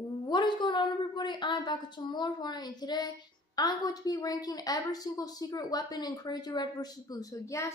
What is going on, everybody? I'm back with some more Fortnite, and today I'm going to be ranking every single secret weapon in Crazy Red vs. Blue. So yes,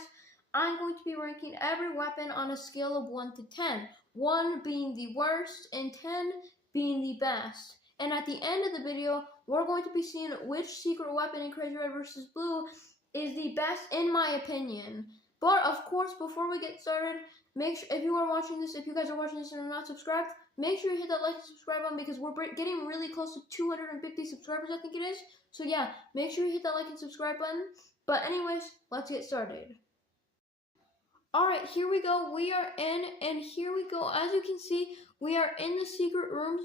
I'm going to be ranking every weapon on a scale of 1 to 10. 1 being the worst and 10 being the best. And at the end of the video, we're going to be seeing which secret weapon in Crazy Red vs. Blue is the best in my opinion. But of course, before we get started, make sure if you guys are watching this and are not subscribed, make sure you hit that like and subscribe button because we're getting really close to 250 subscribers, I think it is. So yeah, make sure you hit that like and subscribe button. But anyways, let's get started. Alright, here we go. We are in, and here we go. As you can see, we are in the secret room.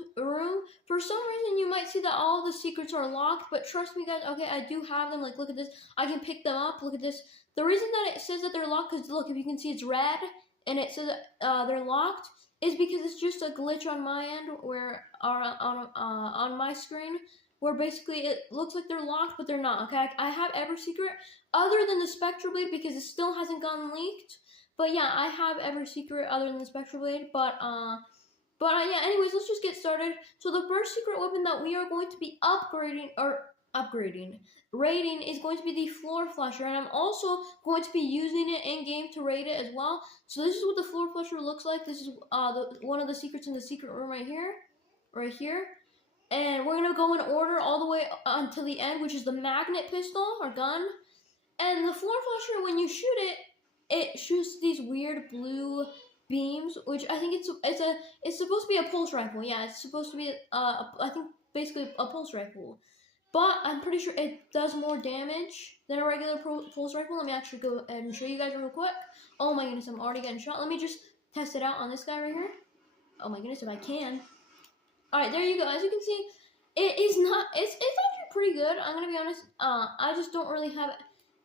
For some reason, you might see that all the secrets are locked, but trust me, guys, okay, I do have them. Like, look at this. I can pick them up. Look at this. The reason that it says that they're locked, because look, if you can see, it's red, and it says they're locked, is because it's just a glitch on my end, where on my screen, where basically it looks like they're locked, but they're not, okay? I have every secret, other than the Spectre Blade, because it still hasn't gotten leaked. But yeah, I have every secret other than the Spectre Blade. But yeah, anyways, let's just get started. So the first secret weapon that we are going to be raiding is going to be the Floor Flusher, and I'm also going to be using it in game to raid it as well. So this is what the Floor Flusher looks like. This is one of the secrets in the secret room right here. And we're gonna go in order all the way until the end, which is the magnet pistol or gun. And the Floor Flusher, when you shoot it, it shoots these weird blue beams, which I think it's supposed to be a pulse rifle. Yeah, it's supposed to be I think basically a pulse rifle. But I'm pretty sure it does more damage than a regular pulse rifle. Let me actually go ahead and show you guys real quick. Oh my goodness, I'm already getting shot. Let me just test it out on this guy right here. Oh my goodness, if I can. Alright, there you go. As you can see, it's actually pretty good. I'm gonna be honest. I just don't really have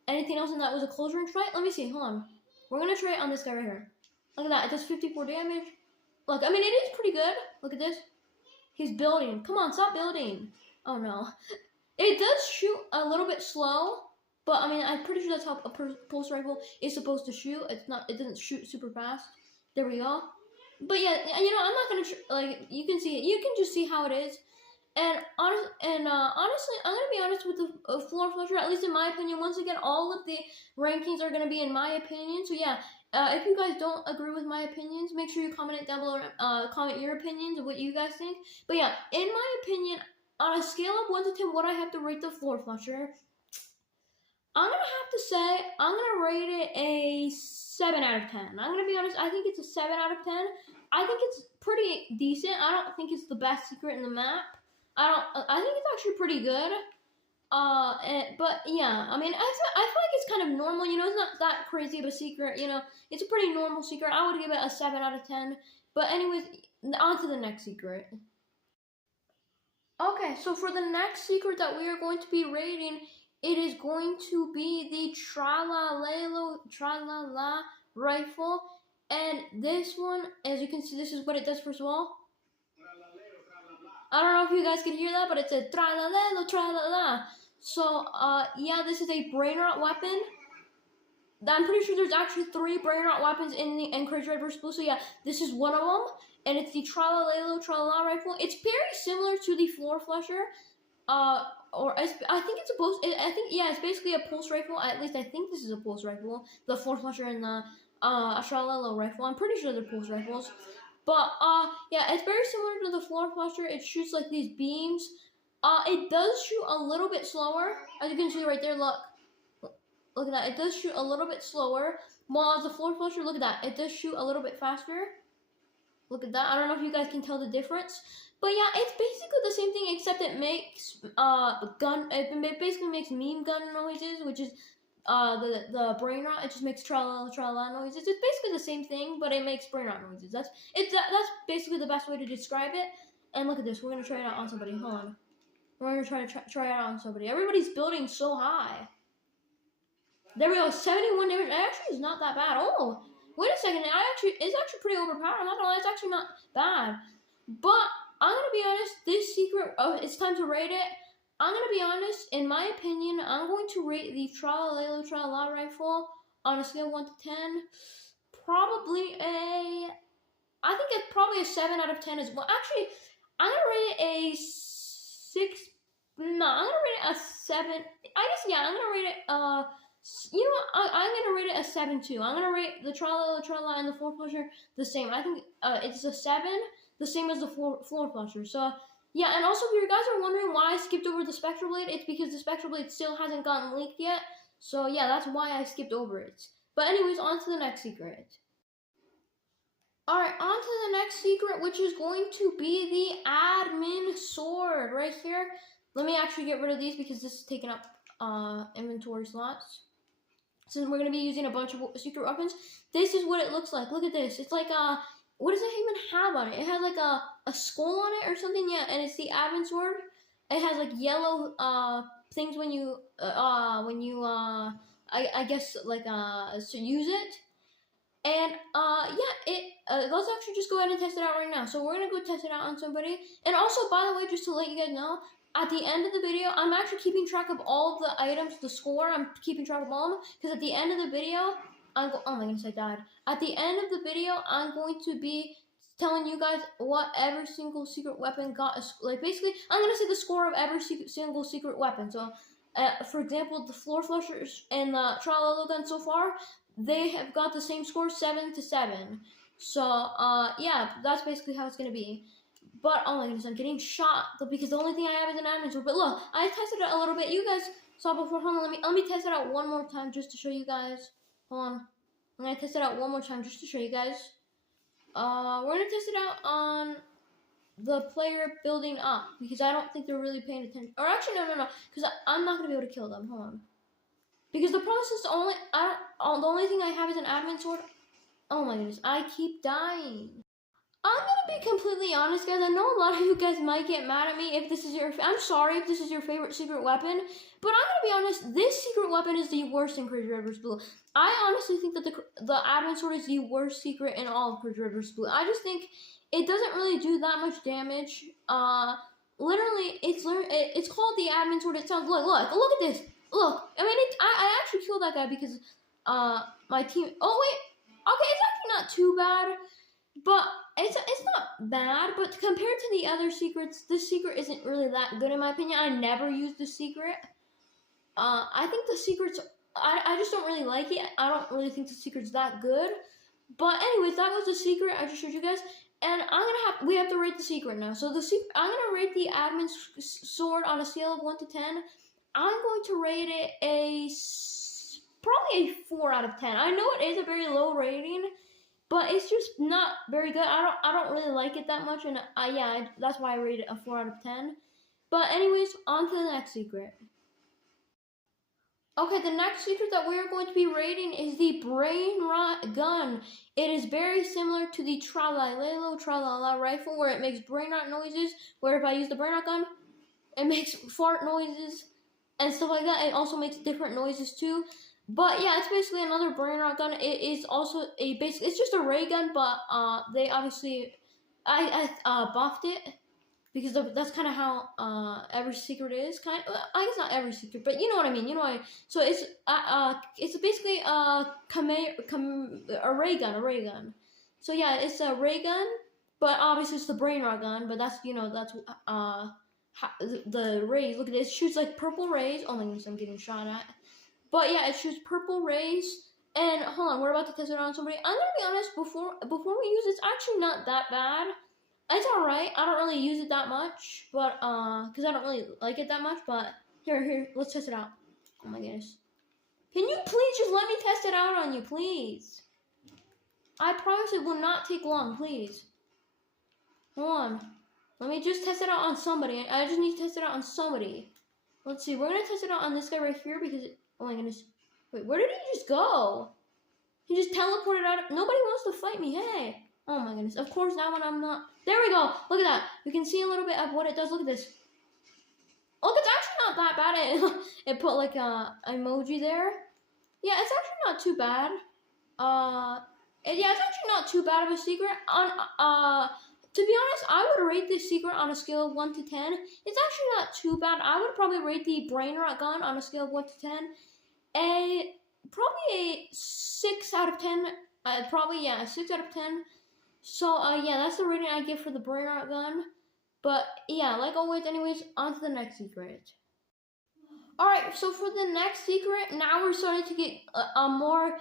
anything else, and that was a close range fight. Let me see. Hold on. We're gonna try it on this guy right here. Look at that. It does 54 damage. Look, I mean, it is pretty good. Look at this. He's building. Come on, stop building. Oh no. It does shoot a little bit slow, but I mean, I'm pretty sure that's how a pulse rifle is supposed to shoot. It doesn't shoot super fast. There we go. But yeah, you know, I'm not gonna you can see it. You can just see how it is. And honestly, I'm gonna be honest with the Floor Flusher. At least in my opinion. Once again, all of the rankings are gonna be in my opinion. So yeah, if you guys don't agree with my opinions, make sure you comment it down below. Comment your opinions of what you guys think. But yeah, in my opinion, on a scale of 1 to 10, what I have to rate the Floor Flusher, I'm gonna have to say I'm gonna rate it a 7 out of 10. I'm gonna be honest. I think it's a 7 out of 10. I think it's pretty decent. I don't think it's the best secret in the map. I think it's actually pretty good. But yeah, I mean, I feel like it's kind of normal. You know, it's not that crazy of a secret. You know, it's a pretty normal secret. I would give it a 7 out of 10. But anyways, on to the next secret. Okay, so for the next secret that we are going to be raiding, it is going to be the Tralala rifle. And this one, as you can see, this is what it does first of all. I don't know if you guys can hear that, but it's a tra-la-la, tra-la-la. So, yeah, this is a brain rot weapon. I'm pretty sure there's actually 3 brain rot weapons in Crazy Red vs. Blue. So yeah, this is one of them, and it's the tra-la-la, tra-la-la rifle. It's very similar to the Floor Flusher. I think it's supposed. Yeah, it's basically a pulse rifle. At least I think this is a pulse rifle. The Floor Flusher and the tra-la-la rifle. I'm pretty sure they're pulse rifles. But, yeah, it's very similar to the Floor Flusher. It shoots, like, these beams. It does shoot a little bit slower. As you can see right there, look. Look at that. It does shoot a little bit slower. While as the Floor Flusher, look at that. It does shoot a little bit faster. Look at that. I don't know if you guys can tell the difference. But, yeah, it's basically the same thing, except it makes, it basically makes meme gun noises, which is the brain rot. It just makes tra-la noises. It's basically the same thing, but it makes brain rot noises. That's basically the best way to describe it. And look at this. We're gonna try it out on somebody. Hold on. We're gonna try it out on somebody. Everybody's building so high. There we go. 71 damage. Actually, is not that bad. Oh, wait a second. It's actually pretty overpowered. I'm not gonna lie. It's actually not bad. But I'm gonna be honest. This secret. It's time to rate it. I'm gonna be honest, in my opinion, I'm going to rate the Tra-la-la rifle on a scale of 1 to 10, probably I think it's probably a 7 out of 10 as well. Actually, I'm gonna rate it a 6. No, I'm gonna rate it a 7. I guess yeah, I'm gonna rate it you know what? I'm gonna rate it a 7 too. I'm gonna rate the Tralala and the floor flusher the same. I think it's a 7, the same as the floor flusher. So yeah, and also if you guys are wondering why I skipped over the Spectral Blade, it's because the Spectral Blade still hasn't gotten leaked yet. So yeah, that's why I skipped over it. But anyways, on to the next secret. Alright, on to the next secret, which is going to be the admin sword right here. Let me actually get rid of these because this is taking up inventory slots. Since we're going to be using a bunch of secret weapons, this is what it looks like. Look at this. It's like what does it even have on it? It has like a skull on it or something, yeah, and it's the admin sword. It has like yellow things when you I guess like to use it. And yeah, let's actually just go ahead and test it out right now. So we're gonna go test it out on somebody. And also, by the way, just to let you guys know, at the end of the video, I'm actually keeping track of all of the items, the score. I'm keeping track of all of them because at the end of the video, oh my goodness, I died. At the end of the video, I'm going to be telling you guys what every single secret weapon got. Like basically, I'm gonna say the score of every single secret weapon. So, for example, the floor flushers and the Tralala gun so far, they have got the same score, 7 to 7. So, yeah, that's basically how it's gonna be. But, oh my goodness, I'm getting shot because the only thing I have is an admin sword. But look, I tested it a little bit. You guys saw before. Hold on, let me test it out one more time just to show you guys. Hold on. I'm gonna test it out one more time just to show you guys. We're gonna test it out on the player building up because I don't think they're really paying attention. Or actually, no, because I'm not gonna be able to kill them. Hold on. Because the problem is the only thing I have is an admin sword. Oh my goodness, I keep dying. I'm gonna be completely honest, guys. I know a lot of you guys might get mad at me if this is I'm sorry if this is your favorite secret weapon, but I'm gonna be honest. This secret weapon is the worst in Crazy Rivers Blue. I honestly think that the admin sword is the worst secret in all of Crazy Rivers Blue. I just think it doesn't really do that much damage. Literally, it's called the admin sword. It sounds look at this. Look, I mean, I actually killed that guy because my team. Oh wait, okay, it's actually not too bad, but it's not bad. But compared to the other secrets, this secret isn't really that good in my opinion. I never used the secret. I think the secrets. I just don't really like it. I don't really think the secret's that good. But anyways, that was the secret I just showed you guys. And we have to rate the secret now. So I'm gonna rate the admin sword on a scale of 1 to 10. I'm going to rate it probably a 4 out of 10. I know it is a very low rating, but it's just not very good. I don't really like it that much, and yeah, that's why I rate it a 4 out of 10. But anyways, on to the next secret. Okay, the next secret that we are going to be rating is the Brain Rot Gun. It is very similar to the Tralala rifle, where it makes brain rot noises. Where if I use the Brain Rot Gun, it makes fart noises and stuff like that. It also makes different noises too. But yeah, it's basically another brain rot gun. It is also it's just a ray gun, but they obviously I buffed it because that's kind of how every secret is. I guess not every secret, but you know what I mean. You know what I mean. So it's basically a ray gun. So yeah, it's a ray gun, but obviously it's the brain rot gun. But that's the rays. Look at this. It shoots like purple rays. Oh my goodness, I'm getting shot at. But yeah, it shoots purple rays. And hold on, we're about to test it on somebody. I'm gonna be honest. Before we use it, it's actually not that bad. It's all right. I don't really use it that much, but because I don't really like it that much. But here, let's test it out. Oh my goodness. Can you please just let me test it out on you, please? I promise it will not take long, please. Hold on. Let me just test it out on somebody. I just need to test it out on somebody. Let's see. We're going to test it out on this guy right here because... oh my goodness. Wait, where did he just go? He just teleported out. Nobody wants to fight me. Hey. Oh my goodness. Of course, now when I'm not... there we go. Look at that. You can see a little bit of what it does. Look at this. Look, it's actually not that bad. It put like a emoji there. Yeah, it's actually not too bad. Yeah, it's actually not too bad of a secret. To be honest, I would rate this secret on a scale of 1 to 10. It's actually not too bad. I would probably rate the Brain Rot Gun on a scale of 1 to 10. Probably a 6 out of 10. Probably, yeah, a 6 out of 10. So, yeah, that's the rating I give for the Brain Rot Gun. But yeah, like always, anyways, on to the next secret. Alright, so for the next secret, now we're starting to get now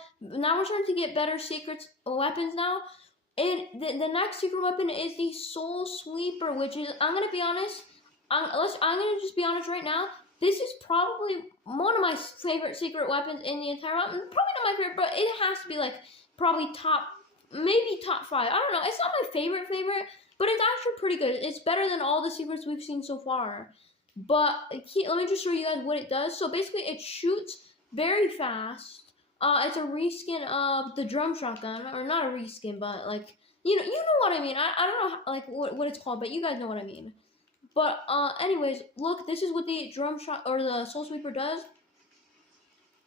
we're starting to get better secrets, weapons now. And the next secret weapon is the Soul Sweeper, which is, I'm gonna be honest, I'm gonna just be honest right now. This is probably one of my favorite secret weapons in the entire weapon. Probably not my favorite, but it has to be like probably maybe top 5. I don't know. It's not my favorite, but it's actually pretty good. It's better than all the secrets we've seen so far. But let me just show you guys what it does. So basically, it shoots very fast. It's a reskin of the drum shotgun, or not a reskin, but like you know what I mean. I don't know like what it's called, but you guys know what I mean. But anyways, look, this is what the drum shot or the Soul Sweeper does.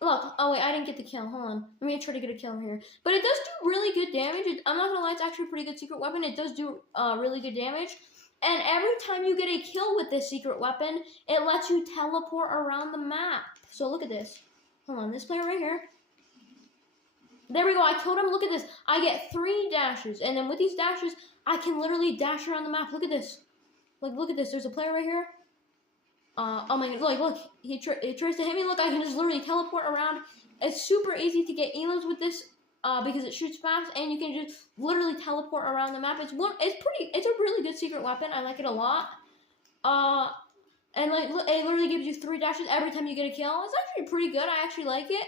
Look, oh wait, I didn't get the kill. Hold on, let me try to get a kill here. But it does do really good damage. I'm not gonna lie, it's actually a pretty good secret weapon. It does do really good damage. And every time you get a kill with this secret weapon, it lets you teleport around the map. So look at this. Hold on, this player right here. There we go, I killed him. Look at this. I get 3 dashes. And then with these dashes, I can literally dash around the map. Look at this. Like, look at this. There's a player right here. Oh my god, look. He tries to hit me. Look, I can just literally teleport around. It's super easy to get elims with this. Because it shoots fast and you can just literally teleport around the map. It's a really good secret weapon. I like it a lot. And like it literally gives you 3 dashes every time you get a kill. It's actually pretty good. I actually like it.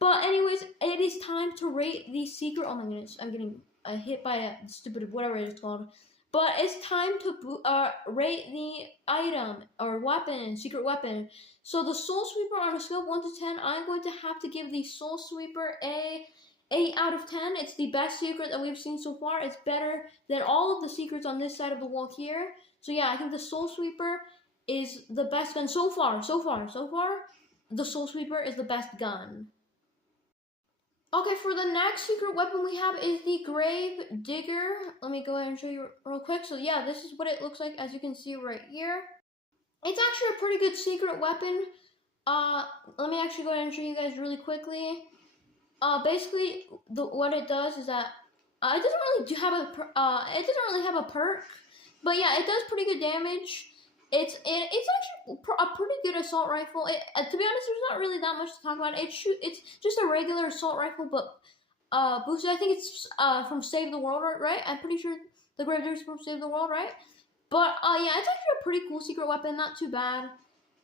But anyways, it is time to rate the secret. Oh my goodness, I'm getting hit by a stupid whatever it's called. But it's time to rate the item or weapon, secret weapon. So the Soul Sweeper on a scale of 1 to 10, I'm going to have to give the Soul Sweeper a 8 out of 10. It's the best secret that we've seen so far. It's better than all of the secrets on this side of the wall here. So yeah, I think the Soul Sweeper is the best gun so far. The Soul Sweeper is the best gun. Okay, for the next secret weapon we have is the Grave Digger. Let me go ahead and show you real quick. So yeah, this is what it looks like, as you can see right here. It's actually a pretty good secret weapon. Let me actually go ahead and show you guys really quickly. Basically, what it does is that it doesn't really have a perk, but yeah, it does pretty good damage. It's actually a pretty good assault rifle. To be honest, there's not really that much to talk about. It's just a regular assault rifle, but boosted. I think it's from Save the World, right? I'm pretty sure the Grave Digger is from Save the World, right? But yeah, it's actually a pretty cool secret weapon. Not too bad.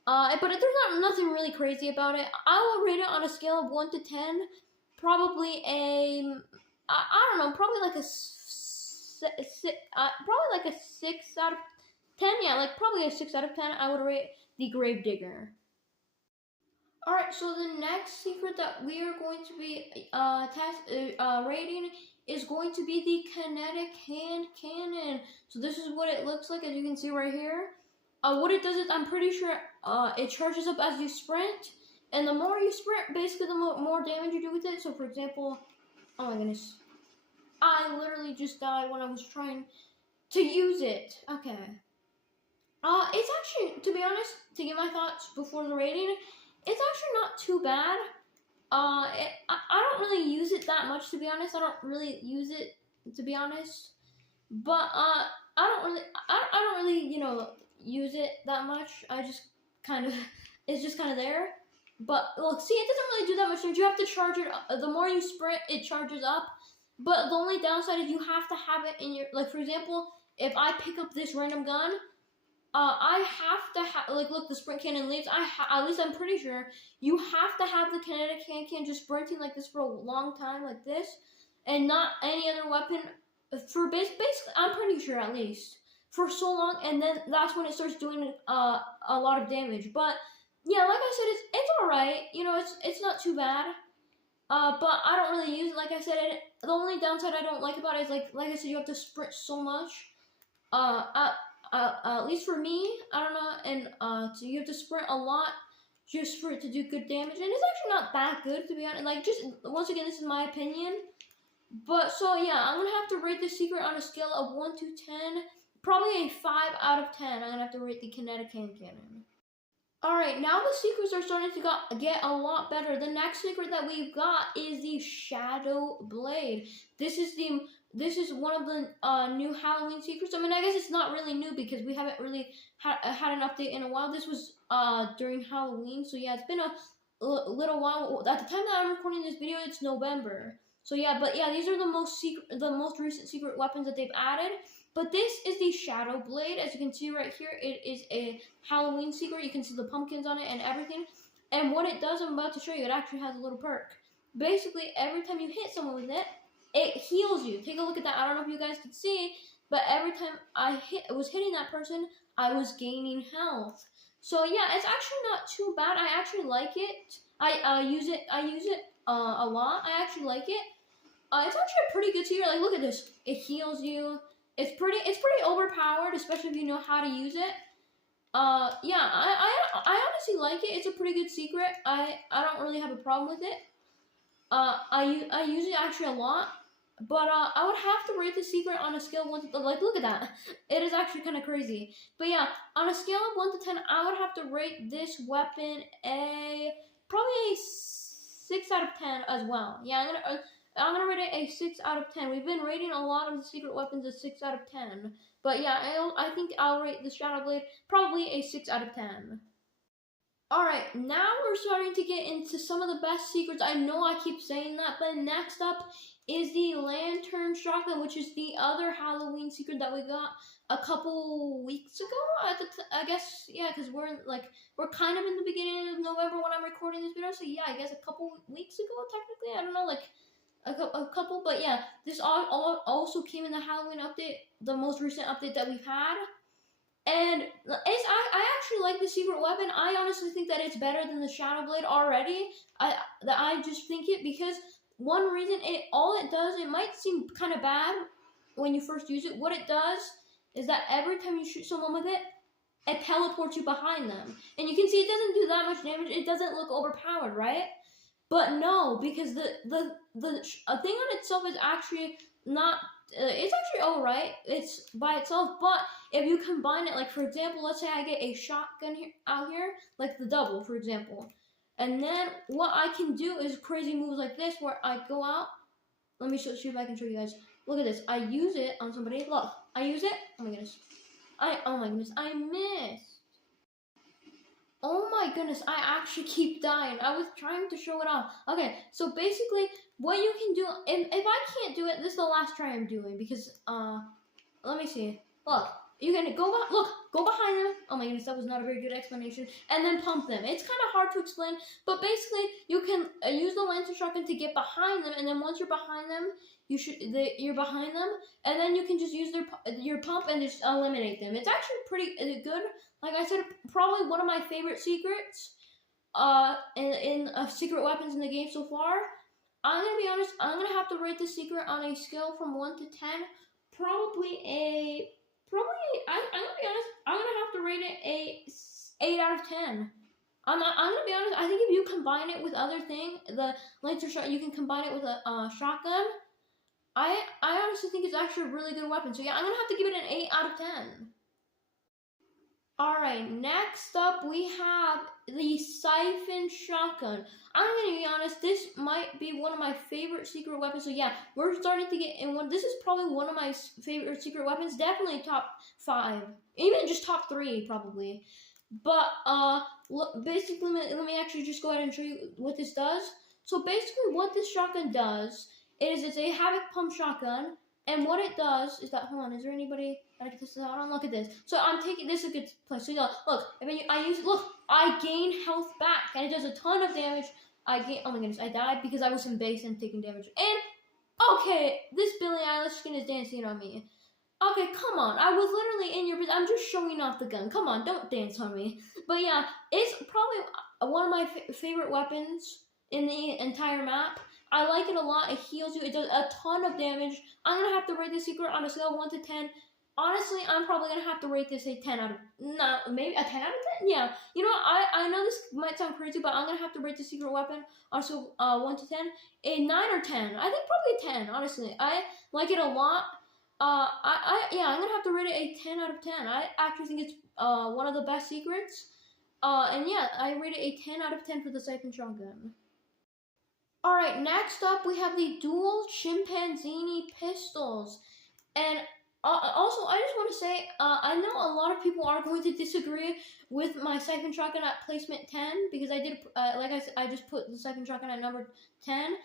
But there's nothing really crazy about it. I will rate it on a scale of 1 to 10. Probably I don't know, probably like a 6 out of 10. Yeah, like probably a 6 out of 10. I would rate the Grave Digger. Alright, so the next secret that we are going to be rating is going to be the Kinetic Hand Cannon. So this is what it looks like, as you can see right here. What it does is, I'm pretty sure it charges up as you sprint. And the more you sprint, basically the more damage you do with it. So for example, oh my goodness. I literally just died when I was trying to use it. Okay. It's actually, to be honest, to give my thoughts before the rating, it's actually not too bad. I don't really use it that much, to be honest. I don't really use it, to be honest. But I don't really, you know, use it that much. I just kind of, it's just kind of there. But look, see, it doesn't really do that much damage. You have to charge it. The more you sprint, it charges up. But the only downside is you have to have it in your, like for example, if I pick up this random gun, I have to have, like, look, the sprint cannon leaves. At least I'm pretty sure you have to have the kinetic hand cannon just sprinting like this for a long time, like this, and not any other weapon for basically. I'm pretty sure at least for so long, and then that's when it starts doing a lot of damage. But yeah, like I said, it's all right. You know, it's not too bad. But I don't really use it. Like I said, the only downside I don't like about it is like I said, you have to sprint so much. At least for me, I don't know, and so you have to sprint a lot just for it to do good damage, and it's actually not that good, to be honest. Like, just once again, this is my opinion. But so yeah, I'm gonna have to rate the secret on a scale of 1 to 10, probably a 5 out of 10. I'm gonna have to rate the kinetic hand cannon. Alright, now the secrets are starting to get a lot better. The next secret that we've got is the Shadow Blade. This is the this is one of the new Halloween secrets. I mean, I guess it's not really new because we haven't really had an update in a while. This was during Halloween, so yeah, it's been a little while. At the time that I'm recording this video, it's November. So yeah, but yeah, these are the most recent secret weapons that they've added. But this is the Shadow Blade, as you can see right here. It is a Halloween secret. You can see the pumpkins on it and everything. And what it does, I'm about to show you. It actually has a little perk. Basically, every time you hit someone with it, it heals you. Take a look at that. I don't know if you guys can see, but every time I was hitting that person, I was gaining health. So yeah, it's actually not too bad. I actually like it. I use it a lot. I actually like it. It's actually a pretty good secret. Like, look at this. It heals you. It's pretty overpowered, especially if you know how to use it. Yeah, I honestly like it. It's a pretty good secret. I don't really have a problem with it. I use it actually a lot, but I would have to rate the secret on a scale of 1 to, like, look at that. It is actually kind of crazy. But yeah, on a scale of 1 to 10, I would have to rate this weapon probably a 6 out of 10 as well. Yeah, I'm gonna rate it a 6 out of 10. We've been rating a lot of the secret weapons a 6 out of 10. But yeah, I think I'll rate the Shadow Blade probably a 6 out of 10. Alright, now we're starting to get into some of the best secrets. I know I keep saying that, but next up is the Lantern Shotgun, which is the other Halloween secret that we got a couple weeks ago. I guess, yeah, because we're kind of in the beginning of November when I'm recording this video. So yeah, I guess a couple weeks ago, technically. I don't know, like a couple, but yeah, this also came in the Halloween update, the most recent update that we've had. And I actually like the secret weapon. I honestly think that it's better than the Shadow Blade already. I just think it because one reason all it does, it might seem kind of bad when you first use it. What it does is that every time you shoot someone with it, it teleports you behind them. And you can see it doesn't do that much damage. It doesn't look overpowered, right? But no, because the thing on itself is actually not. It's actually alright. It's by itself, but if you combine it, like for example, let's say I get a shotgun out here, like the double, for example, and then what I can do is crazy moves like this, where I go out. Let me see if I can show you guys. Look at this. I use it on somebody. Look, I use it. Oh my goodness. I missed. Oh my goodness, I actually keep dying. I was trying to show it off. Okay, so basically, what you can do, if I can't do it, this is the last try I'm doing, because, let me see. Look, you can go behind them. Oh my goodness, that was not a very good explanation. And then pump them. It's kind of hard to explain, but basically, you can use the Lantern Shotgun to get behind them, and then once you're behind them, you're behind them, and then you can just use your pump and just eliminate them. It's actually pretty good. Like I said, probably one of my favorite secrets in secret weapons in the game so far. I'm gonna be honest, I'm gonna have to rate this secret on a scale from 1 to 10. I'm gonna be honest, I'm gonna have to rate it a 8 out of 10. I'm gonna be honest, I think if you combine it with other things, the Lancer shot, you can combine it with a shotgun. I honestly think it's actually a really good weapon. So yeah, I'm gonna have to give it an 8 out of 10. Alright, next up we have the Siphon Shotgun. I'm gonna be honest, this might be one of my favorite secret weapons. So yeah, we're starting to get in one. This is probably one of my favorite secret weapons. Definitely top 5. Even just top 3, probably. But, basically, let me actually just go ahead and show you what this does. So basically what this shotgun does is it's a Havoc Pump Shotgun. And what it does is that, hold on, is there anybody that I can test this out on? Look at this. So I'm taking, this is a good place. So look, I use it, look, I gain health back, and it does a ton of damage. Oh my goodness, I died because I was in base and taking damage. And, okay, this Billie Eilish skin is dancing on me. Okay, come on, I was literally in your, I'm just showing off the gun. Come on, don't dance on me. But yeah, it's probably one of my favorite weapons in the entire map. I like it a lot. It heals you. It does a ton of damage. I'm going to have to rate this secret on a scale of 1 to 10. Honestly, I'm probably going to have to rate this a 10 out of... No, maybe a 10 out of 10? Yeah. You know what? I know this might sound crazy, but I'm going to have to rate the secret weapon on a scale 1 to 10. A 9 or 10. I think probably a 10, honestly. I like it a lot. Yeah, I'm going to have to rate it a 10 out of 10. I actually think it's one of the best secrets. And yeah, I rate it a 10 out of 10 for the Siphon Shotgun. Alright, next up we have the dual chimpanzini pistols. And also, I just want to say, I know a lot of people are going to disagree with my siphon shotgun at placement 10 because I did, like I said, I just put the siphon shotgun at number 10.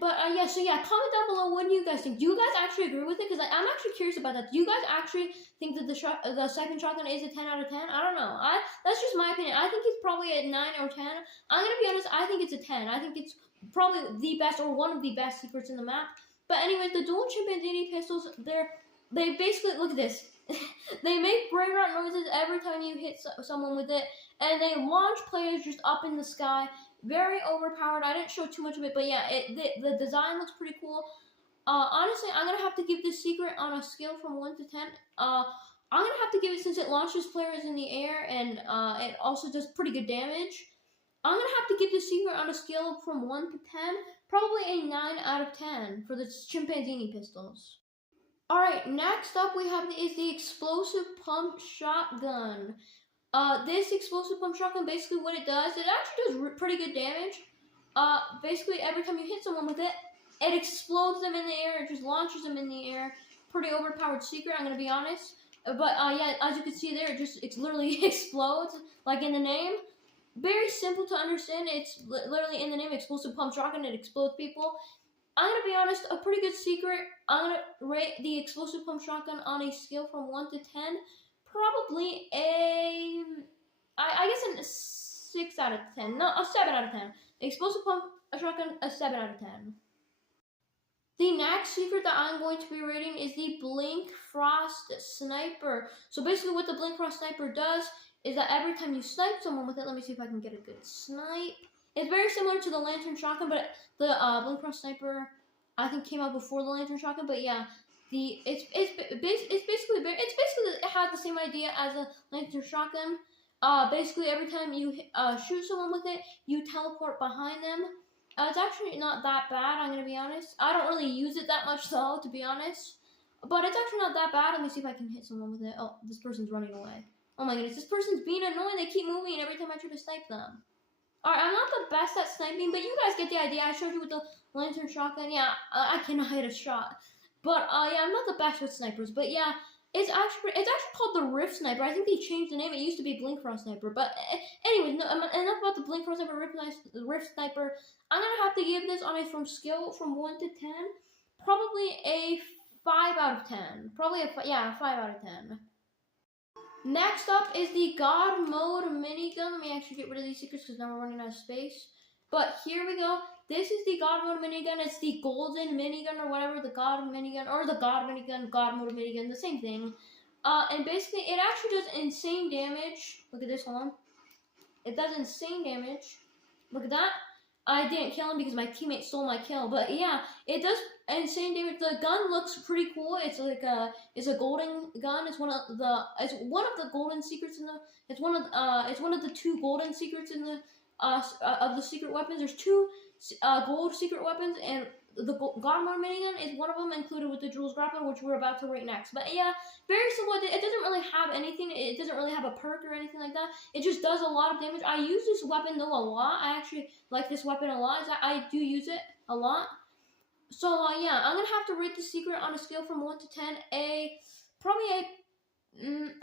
But yeah, so yeah, comment down below, what do you guys think? Do you guys actually agree with it? Because I'm actually curious about that. Do you guys actually think that the siphon shotgun is a 10 out of 10? I don't know. That's just my opinion. I think it's probably a 9 or 10. I'm gonna be honest, I think it's a 10. I think it's probably the best or one of the best secrets in the map. But anyways, the dual chimpanzini pistols, they basically, look at this. They make brain rot noises every time you hit someone with it, and they launch players just up in the sky. Very overpowered. I didn't show too much of it, but yeah, the design looks pretty cool. Honestly, I'm gonna have to give this secret on a scale from 1 to 10. I'm gonna have to give it, since it launches players in the air and it also does pretty good damage. I'm gonna have to give this secret on a scale from 1 to 10, probably a 9 out of 10 for the chimpanzini pistols. Alright, next up we have is the explosive pump shotgun. This explosive pump shotgun, basically what it does, it actually does pretty good damage. Basically every time you hit someone with it, it explodes them in the air, it just launches them in the air. Pretty overpowered secret, I'm gonna be honest. But yeah, as you can see there, it literally explodes, like in the name. Very simple to understand, it's literally in the name, explosive pump shotgun, it explodes people. I'm gonna be honest, a pretty good secret. I'm gonna rate the explosive pump shotgun on a scale from 1 to 10. Probably I guess a 6 out of 10. No, a 7 out of 10. Explosive pump shotgun, a 7 out of 10. The next secret that I'm going to be rating is the Blink Frost Sniper. So basically what the Blink Frost Sniper does is that every time you snipe someone with it, let me see if I can get a good snipe. It's very similar to the Lantern Shotgun, but the Blink Frost Sniper, I think, came out before the Lantern Shotgun. But yeah, it's basically it has the same idea as a Lantern Shotgun. Basically every time you shoot someone with it, you teleport behind them. It's actually not that bad, I'm gonna be honest. I don't really use it that much though, to be honest. But it's actually not that bad. Let me see if I can hit someone with it. Oh, this person's running away. Oh my goodness, this person's being annoying. They keep moving every time I try to snipe them. Alright, I'm not the best at sniping, but you guys get the idea. I showed you with the Lantern Shotgun. Yeah, I cannot hit a shot. But yeah, I'm not the best with snipers. But yeah, it's actually called the Rift Sniper. I think they changed the name. It used to be Blink Frost Sniper. But anyways, no, enough about the Blink Frost Sniper, Rift Sniper. I'm gonna have to give this on a scale from 1 to 10, probably a 5 out of 10. Probably a 5 out of 10. Next up is the God Mode minigun. Let me actually get rid of these secrets because now we're running out of space. But here we go. This is the God Mode minigun. It's the golden minigun or whatever, the God minigun, or the God minigun, God Mode minigun, the same thing. And basically, it actually does insane damage. Look at this, hold on. It does insane damage. Look at that. I didn't kill him because my teammate stole my kill. But yeah, it does insane damage. The gun looks pretty cool. It's like it's a golden gun. It's one of the golden secrets in the. It's one of the 2 golden secrets in the of the secret weapons. There's 2 gold secret weapons, and the God Mode minigun is one of them, included with the Jules Grappler, which we're about to rate next. But yeah, very simple. It doesn't really have anything. It doesn't really have a perk or anything like that. It just does a lot of damage. I use this weapon though a lot. I actually like this weapon a lot. I do use it a lot. So yeah, I'm gonna have to rate the secret on a scale from 1 to 10.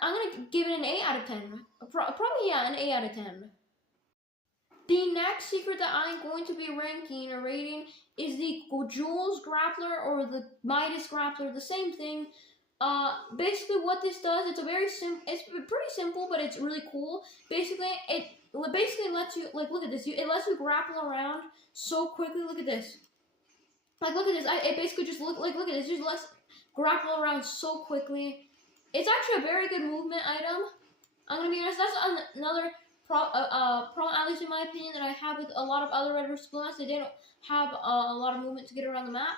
I'm gonna give it an 8 out of 10. Probably yeah, an 8 out of 10. The next secret that I'm going to be ranking or rating is the Jules Grappler or the Midas Grappler, the same thing. Basically what this does, it's pretty simple, but it's really cool. Basically, it lets you, like, look at this, it lets you grapple around so quickly. Look at this. Like, look at this. It basically just look at this. It just lets grapple around so quickly. It's actually a very good movement item. I'm gonna be honest. That's another problem, at least in my opinion, that I have with a lot of other Red vs. Blue maps. They don't have a lot of movement to get around the map.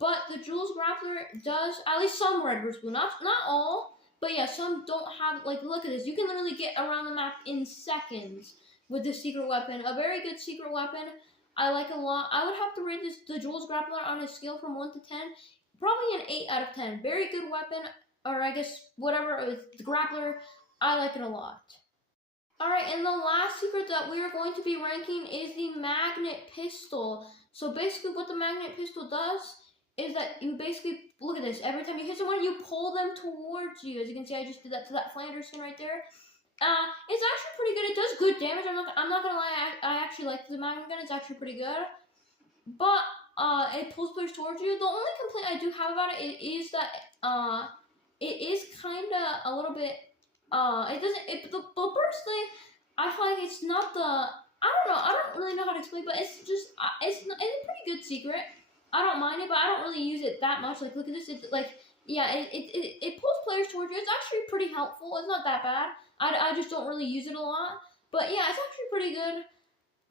But the Jules Grappler does, at least some Red vs. Blue, not all, but yeah, some don't have, like, look at this. You can literally get around the map in seconds with this secret weapon. A very good secret weapon. I like it a lot. I would have to rate the Jules Grappler on a scale from 1 to 10. Probably an 8 out of 10. Very good weapon, or I guess whatever, the Grappler. I like it a lot. Alright, and the last secret that we are going to be ranking is the magnet pistol. So basically what the magnet pistol does is that you basically, look at this, every time you hit someone, you pull them towards you. As you can see, I just did that to that Flanders skin right there. It's actually pretty good. It does good damage. I'm not gonna lie, I actually like the magnet gun. It's actually pretty good. But, it pulls players towards you. The only complaint I do have about it is that, it is kinda a little bit, but personally, I feel like it's not I don't really know how to explain, but it's just, it's a pretty good secret. I don't mind it, but I don't really use it that much. Like, look at this, it's like, yeah, it pulls players towards you. It's actually pretty helpful. It's not that bad. I just don't really use it a lot. But yeah, it's actually pretty good.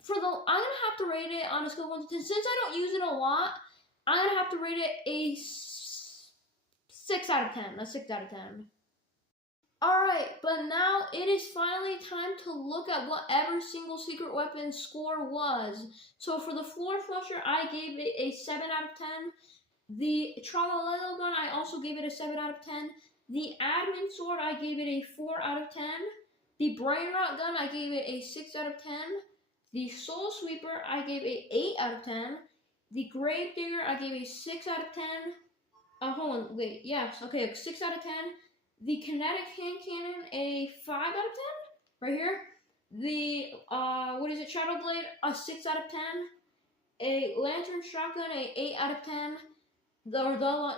I'm gonna have to rate it on a scale of 1 to 10. Since I don't use it a lot, I'm gonna have to rate it a 6 out of 10. A 6 out of 10. Alright, but now it is finally time to look at what every single secret weapon score was. So for the floor flusher, I gave it a 7 out of 10. The Tralala gun, I also gave it a 7 out of 10. The admin sword, I gave it a 4 out of 10. The brain rot gun, I gave it a 6 out of 10. The soul sweeper, I gave a 8 out of 10. The grave digger, I gave a 6 out of 10. Hold on, wait, yes, okay, 6 out of 10. The kinetic hand cannon, a 5 out of 10, right here. The, Shadow Blade, a 6 out of 10. A lantern shotgun, a 8 out of 10. The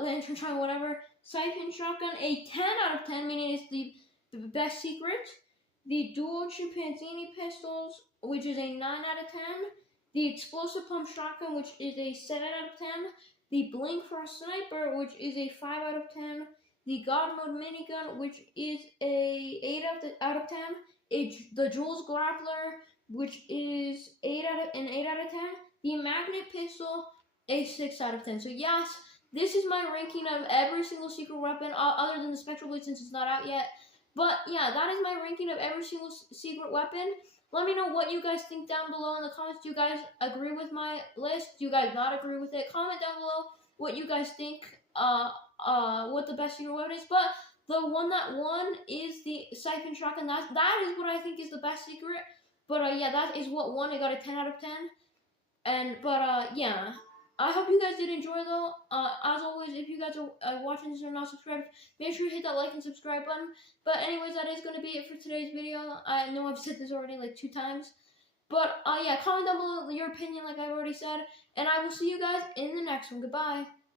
lantern shotgun, whatever. Siphon shotgun, a 10 out of 10, meaning it's the best secret. The dual chimpanzini pistols, which is a 9 out of 10. The explosive pump shotgun, which is a 7 out of 10. The blink frost sniper, which is a 5 out of 10. The God Mode minigun, which is a 8 out of 10. The Jules Grappler, which is an 8 out of 10. The magnet pistol, a 6 out of 10. So yes, this is my ranking of every single secret weapon, other than the Spectral Blade since it's not out yet. But yeah, that is my ranking of every single secret weapon. Let me know what you guys think down below in the comments. Do you guys agree with my list? Do you guys not agree with it? Comment down below what you guys think, what the best secret weapon is. But the one that won is the Siphon Shotgun. That is what I think is the best secret. But yeah, that is what won. It got a 10 out of 10. Yeah. I hope you guys did enjoy though. As always, if you guys are watching this and are not subscribed, make sure you hit that like and subscribe button. But anyways, that is going to be it for today's video. I know I've said this already like 2 times. But yeah, comment down below your opinion like I've already said. And I will see you guys in the next one. Goodbye.